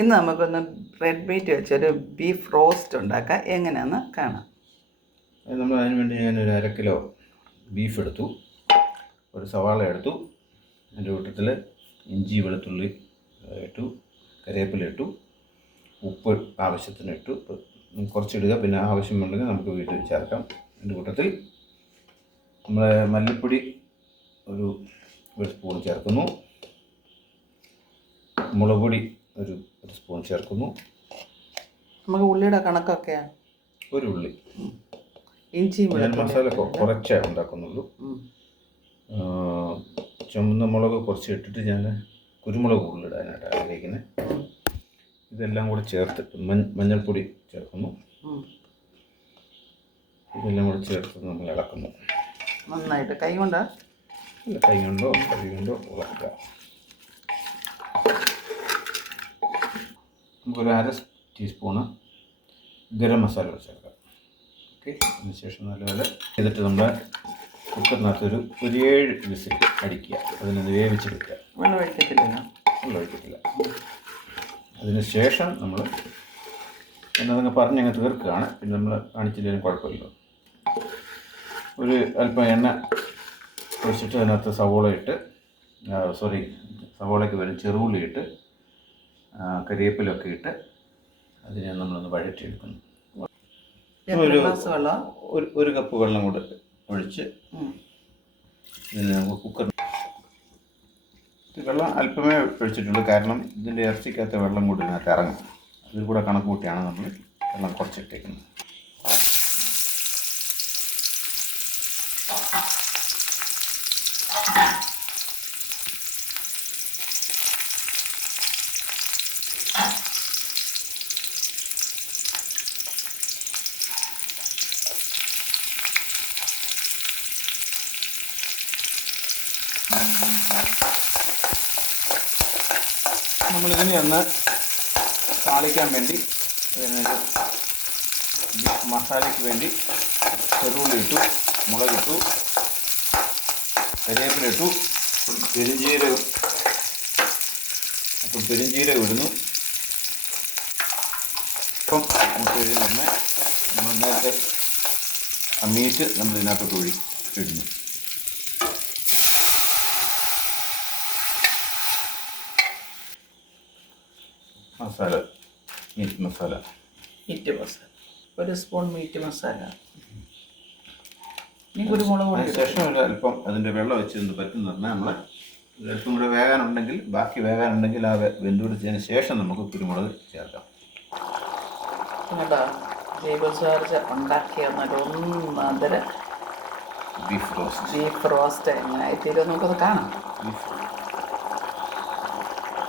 ഇന്ന് നമുക്കൊന്ന് red meat വെച്ചൊരു ബീഫ് റോസ്റ്റ് ഉണ്ടാക്കാം. എങ്ങനെയാണെന്ന് കാണാം. നമ്മൾ അതിന് വേണ്ടി ഞാനൊരു 1/2 കിലോ ബീഫ് എടുത്തു, ഒരു സവാള എടുത്തു, അതിൻ്റെ കൂട്ടത്തിൽ ഇഞ്ചി വെളുത്തുള്ളി ഇട്ടു, കറിവേപ്പില ഇട്ടു, ഉപ്പ് ആവശ്യത്തിന് ഇട്ടു, കുറച്ചിടുക, പിന്നെ ആവശ്യമുണ്ടെങ്കിൽ നമുക്ക് വീട്ടിൽ ചേർക്കാം. അതിൻ്റെ കൂട്ടത്തിൽ നമ്മൾ മല്ലിപ്പൊടി ഒരു സ്പൂൺ ചേർക്കുന്നു, മുളക് പൊടി ഒരു സ്പൂൺ ചേർക്കുന്നു. നമുക്ക് ഉള്ളിയുടെ കണക്കൊക്കെയാണ്. ഒരു ഉള്ളി, ഇഞ്ചി മസാല കുറച്ചേ ഉണ്ടാക്കുന്നുള്ളൂ. ചുമന്ന മുളക് കുറച്ച് ഇട്ടിട്ട് ഞാൻ കുരുമുളക് ഉള്ളിടാനായിട്ട് ആഗ്രഹിക്കുന്നത്. ഇതെല്ലാം കൂടെ ചേർത്ത് മഞ്ഞൾപ്പൊടി ചേർക്കുന്നു. ഇതെല്ലാം കൂടെ ചേർത്ത് നമ്മൾ ഇളക്കുന്നു നന്നായിട്ട്. കൈ കൊണ്ടോ ഇളക്കുക. നമുക്കൊരു 1/2 ടീസ്പൂണ് ഗരം മസാല ചേർക്കാം. ഓക്കെ, അതിനുശേഷം നല്ലപോലെ ചെയ്തിട്ട് നമ്മൾ കുക്കറിനകത്തൊരു 7 വിസിൽ അടിക്കുക. അതിനൊന്ന് വേവിച്ചെടുക്കുക. വെള്ളം ഒഴിക്കത്തില്ല. അതിനുശേഷം നമ്മൾ എന്നതങ്ങ് പറഞ്ഞങ്ങ് തീർക്കുകയാണ്. പിന്നെ നമ്മൾ കാണിച്ചില്ലെങ്കിലും കുഴപ്പമില്ല. ഒരു അല്പം എണ്ണ ഒഴിച്ചിട്ട് അതിനകത്ത് സവോളയ്ക്ക് വരും ചെറുള്ളി ഇട്ട് കരിവേപ്പിലൊക്കെ ഇട്ട് അതിനെ നമ്മളൊന്ന് വഴറ്റിയെടുക്കുന്നു. ഒരു കപ്പ് വെള്ളം കൂടെ ഒഴിച്ച് ഇതിന് നമുക്ക് കുക്കർ വെള്ളം അല്പമേ ഒഴിച്ചിട്ടുള്ളൂ. കാരണം ഇതിൻ്റെ ഇറച്ചിക്കകത്ത് വെള്ളം കൂടി ഇതിനകത്ത് ഇറങ്ങും. അതിൽ കൂടെ കണക്ക് കൂട്ടിയാണ് നമ്മൾ വെള്ളം കുറച്ചിട്ടേക്കുന്നത്. നമ്മളിതിനെ ഒന്ന് താളിക്കാൻ വേണ്ടി ബീഫ് മസാലയ്ക്ക് വേണ്ടി ചെറുള്ളി ഇട്ടു, മുളകിട്ടു, കരിവേപ്പില ഇട്ടു, പെരുംജീരകം ഇടുന്നു. ഇപ്പം നമുക്ക് ഇതിന് നമ്മൾ നേരത്തെ മീറ്റ് നമ്മൾ ഇതിനകത്തോട്ട് ഇടുന്നു. Meat masala 1 spoon meat masala. ഇനി കുരുമുളക് പൊടി. ശേഷം ഒരു അല്പം അതിൻ്റെ വെള്ളം വെച്ച് പറ്റുന്ന പറഞ്ഞാൽ നമ്മൾ അല്പം കൂടെ ബാക്കി വേകാനുണ്ടെങ്കിൽ ആ വെന്തുപിടിച്ചതിന് ശേഷം നമുക്ക് കുരുമുളക് ചേർക്കാം. കേട്ടോ, ജൈവസ്വാർജ ഉണ്ടാക്കിയ ഒന്നര ബീഫ് റോസ്റ്റ് എങ്ങനെ ആയിത്തീരും നമുക്കത് കാണാം.